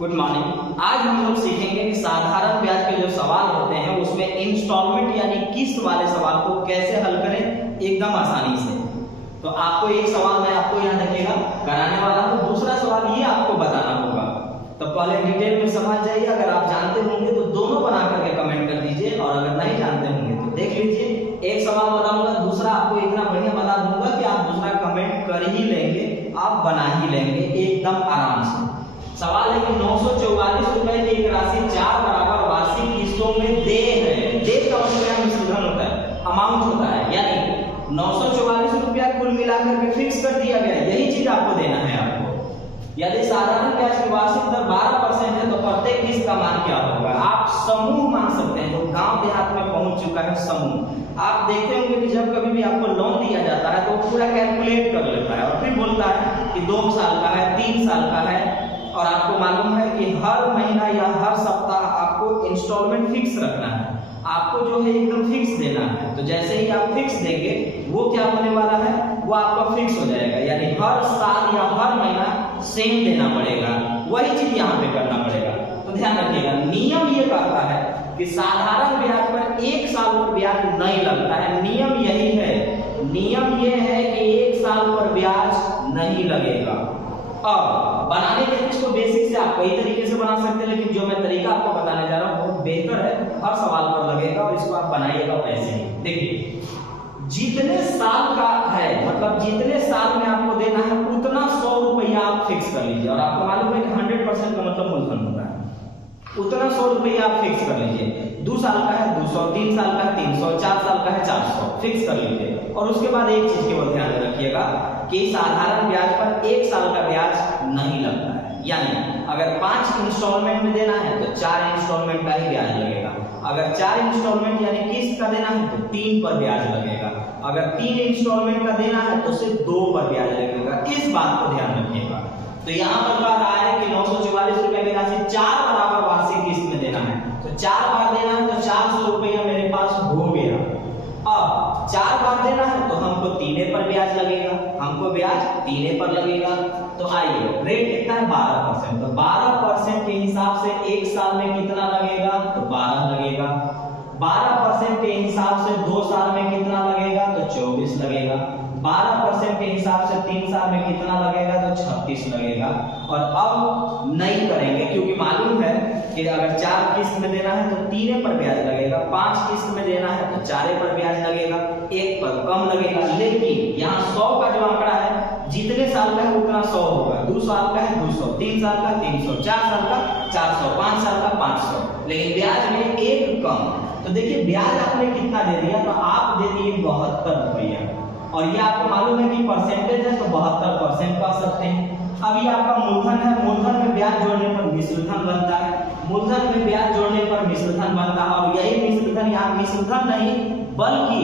Good morning. आज हम लोग सीखेंगे कि साधारण ब्याज के जो सवाल होते हैं उसमें इंस्टॉलमेंट यानी किस्त वाले सवाल को कैसे हल करें एकदम आसानी से। तो आपको एक सवाल मैं आपको यहाँ देखिएगा कराने वाला हूँ, दूसरा सवाल ये आपको बताना होगा। तो पहले डिटेल में समझ जाइए। अगर आप जानते होंगे तो दोनों बना करके कमेंट कर दीजिए, और अगर नहीं जानते होंगे तो देख लीजिए। एक सवाल बताऊंगा, दूसरा आपको इतना बढ़िया बता दूंगा कि आप दूसरा कमेंट कर ही लेंगे, आप बना ही लेंगे एकदम आराम से। सवाल है कि 944 रुपए की एक राशि 4 बराबर वार्षिक किस्तों में दे है। दे का मतलब मिश्रधन होता है, अमाउंट होता है, यानी 944 रुपया कुल मिलाकर के फिक्स कर दिया गया। यही चीज आपको देना है। आपको यदि साधारण ब्याज की वार्षिक दर 12% है तो प्रत्येक किस्त का मान क्या होगा? आप समूह मान सकते हैं। जो गांव देहात में पहुंच चुका है समूह, आप देखते होंगे कि जब कभी भी आपको लोन दिया जाता है तो पूरा कैलकुलेट कर लेता है और फिर बोलता है कि 2 साल का है, 3 साल का है, और आपको मालूम है कि हर महीना या हर सप्ताह आपको इंस्टॉलमेंट फिक्स रखना है। आपको जो है एकदम फिक्स देना है। तो जैसे ही आप फिक्स देंगे वो क्या होने वाला है, वो आपका फिक्स हो जाएगा, यानी हर साल या हर महीना सेम देना पड़ेगा। वही चीज यहाँ पे करना पड़ेगा। तो ध्यान रखिएगा, नियम ये कहता है कि साधारण ब्याज पर 1 साल पर ब्याज नहीं लगता है। नियम यही है, नियम ये है कि 1 साल पर ब्याज नहीं लगेगा। अब बनाने के लिए इसको बेसिक से आप कई तरीके से बना सकते हैं, लेकिन जो मैं तरीका आपको बताने जा रहा हूँ बहुत बेहतर है, हर सवाल पर लगेगा और इसको आप बनाइएगा वैसे ही। देखिए, जितने साल का है मतलब जितने साल में आपको देना है उतना 100 रुपया आप फिक्स कर लीजिए। और आपको मालूम है कि 100% का मतलब मूलधन होता है, उतना 100 रुपया आप फिक्स कर लीजिए। 2 साल का है 200, 3 साल का है 300, 4 साल का है 400 फिक्स कर लीजिए। और उसके बाद एक चीज केवल ध्यान रखिएगा कि साधारण ब्याज पर 1 साल का ब्याज नहीं लगता है। यानी अगर 5 इंस्टॉलमेंट में देना है तो 4 इंस्टॉलमेंट का ही ब्याज लगेगा। अगर 4 इंस्टॉलमेंट यानी किस्त का देना है तो 3 पर ब्याज लगेगा। अगर 3 इंस्टॉलमेंट का देना है तो सिर्फ 2 पर ब्याज लगेगा। इस बात को ध्यान रखिएगा। तो यहाँ पर कह रहा है कि 944 रुपए की राशि 4 बराबर वार्षिक किस्त में देना है। तो 4 बार देना है तो 400 रुपया मेरे पास हो गया। अब 4 बार देना है तो हमको 3 पर ब्याज लगेगा, हमको ब्याज 3 पर लगेगा। तो आइए, रेट कितना है 12%। तो 12% के हिसाब से 1 साल में कितना लगेगा? तो 12 लगेगा। 12% के हिसाब से 2 साल में कितना लगेगा? तो 24 लगेगा। 12% के हिसाब से 3 साल में कितना लगेगा? तो 36 लगेगा। और अब नहीं करेंगे क्योंकि मालूम है कि अगर 4 किस्त में देना है तो 3 पर ब्याज लगेगा, 5 किस्त में देना है तो 4 पर ब्याज लगेगा, 1 पर कम लगेगा। लेकिन यहाँ 100 का जो आंकड़ा है, जितने साल का है उतना 100 होगा। 2 साल का है 200, 3 साल का 300, 4 साल का 400, 5 साल का 500, लेकिन ब्याज में 1 कम। तो देखिए, ब्याज आपने कितना दे दिया? तो आप दे दिए 72 रुपया। और ये आपको मालूम है कि परसेंटेज है तो 72% कह सकते हैं। अब ये आपका मूलधन है, मूलधन में ब्याज जोड़ने पर मिश्रधन बनता है, मूलधन में ब्याज जोड़ने पर मिश्रधन बनता है। और यही मिश्रधन यहाँ मिश्रधन नहीं बल्कि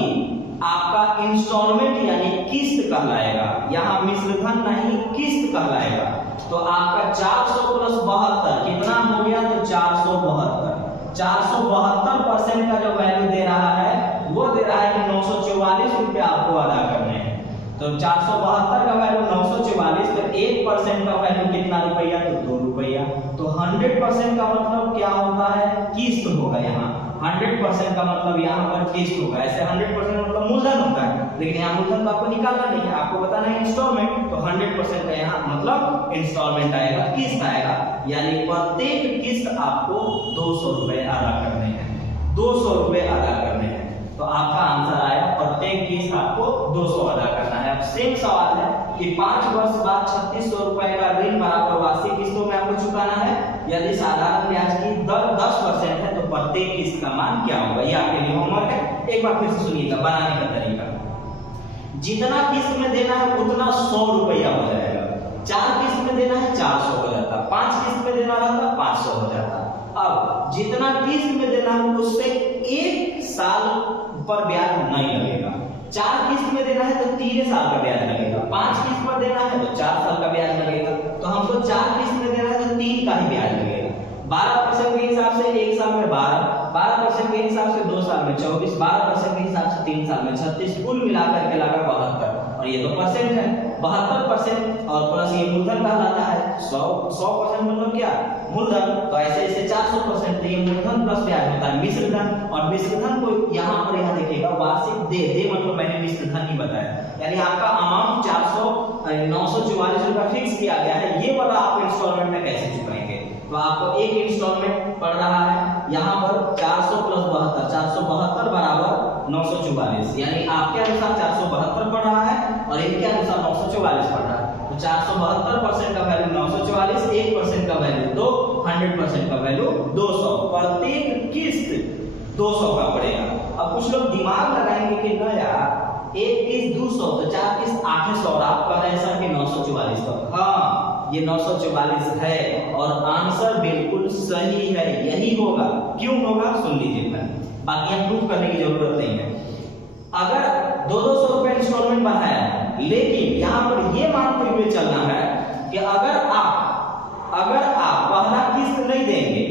आपका इंस्टॉलमेंट यानी किस्त कहलाएगा। यहाँ मिश्रधन नहीं किस्त कहलाएगा। तो आपका 400 प्लस 72 कितना हो गया? तो 472। 472% का जो वैल्यू दे रहा है वो दे रहा है कि 944 रुपया आपको अदा करने हैं। तो 472 का वैल्यू 944, तो 1% का वैल्यू कितना रुपया? तो 2 रुपया। तो 100% का मतलब क्या होता है? किस्त होगा। यहाँ 100% का मतलब यहाँ पर किस्त होगा। ऐसे 100% मतलब मूलधन होता है, लेकिन यहाँ मूलधन तो आपको निकालना नहीं है, आपको बताना है इंस्टॉलमेंट। तो 100% का यहाँ मतलब इंस्टॉलमेंट आएगा, किस्त आएगा। यानी प्रत्येक किस्त आपको 200 रुपए अदा करने हैं, 200 रुपए अदा करने हैं। तो आपका आंसर आया प्रत्येक किस्त आपको 200 अदा करना है। अब सेम सवाल है कि 5 वर्ष बाद 3600 रुपए का ऋण बराबर वार्षिक किस्तों में आपको चुकाना है। यदि साधारण ब्याज की दर 10% है तो प्रत्येक किस्त का मान क्या होगा? ये आपके लिए होमवर्क है। एक बार फिर से सुनिएगा बनाने का तरीका। जितना किस्त में देना है उतना 100 रुपया हो जाएगा। 4 किस्त में देना है 400 हो जाता, 5 किस्त में देना रहता 500 हो जाता। अब जितना किस्त में देना है उससे 1 साल पर ब्याज नहीं लगेगा। 4 किस्त में देना है तो 3 साल का ब्याज लगेगा, 5 किस्त पर देना है तो 4 साल का ब्याज लगेगा। तो हमको 4 किस्त में देना है तो 3 का ही ब्याज लगेगा। 12% के हिसाब से 1 साल में 12, 12% के हिसाब से 2 साल में 24, 12% के हिसाब से 3 साल में 36, कुल मिलाकर के लगा 72। और ये तो परसेंट है। 72% और प्लस ये मूलधन कहलाता है। 100% मतलब क्या, मूलधन। तो ऐसे ऐसे 400%, तो ये मूलधन प्लस ब्याज होता है मिश्र धन। और मिश्र धन को यहाँ पर यहाँ देखिएगा वार्षिक दे मतलब मैंने मिश्र धन ही बताया, यानी आपका अमाउंट 944 रुपया फिक्स किया गया है, ये वाला आप इंस्टॉलमेंट में कैसे चुकाएंगे। तो आपको एक इंस्टॉलमेंट पड़ रहा है यहाँ पर 400 प्लस 72, 472 बराबर 944, यानी आपके अनुसार 472 पड़ रहा है और इनके अनुसार 944 पड़ रहा है। तो 472% का वैल्यू 944, 1% का वैल्यू 2, 100% का वैल्यू 200। प्रत्येक किस्त 200 का पड़ेगा। अब कुछ लोग दिमाग लगाएंगे कि ना यार एक किस्त 200 तो 4 किस्त 800 और आप कह रहे हैं सर कि 944 का। हाँ, ये 944 है और आंसर बिल्कुल सही है, यही होगा। क्यों होगा सुन लीजिए पहले, बाकी हम प्रूफ करने की जरूरत नहीं है। अगर 200 रुपए इंस्टॉलमेंट बनाया है, लेकिन यहाँ पर ये मानते हुए चलना है कि अगर आप पहला किस्त नहीं देंगे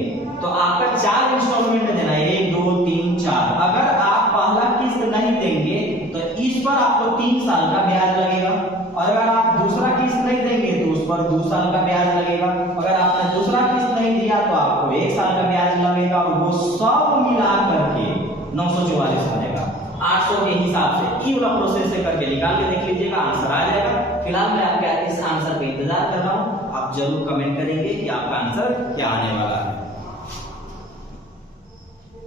तो आपका 4 इंस्टॉलमेंट देना है, 1 2 3 4। अगर आप पहला किस्त नहीं देंगे तो इस पर आपको 3 साल का ब्याज लगेगा, और अगर आप दूसरा किस्त नहीं देंगे तो उस पर 2 साल का ब्याज लगेगा। अगर आपने दूसरा किस्त नहीं दिया तो आपको 1 साल का ब्याज लगेगा, और वो सब मिला करके 944 बनेगा 800 के हिसाब से। ये वाला प्रोसेस से करके निकाल के देख लीजिएगा, आंसर आ जाएगा। फिलहाल मैं आपके इस आंसर का इंतजार कर रहा हूँ, आप जरूर कमेंट करेंगे कि आपका आंसर क्या आने वाला है।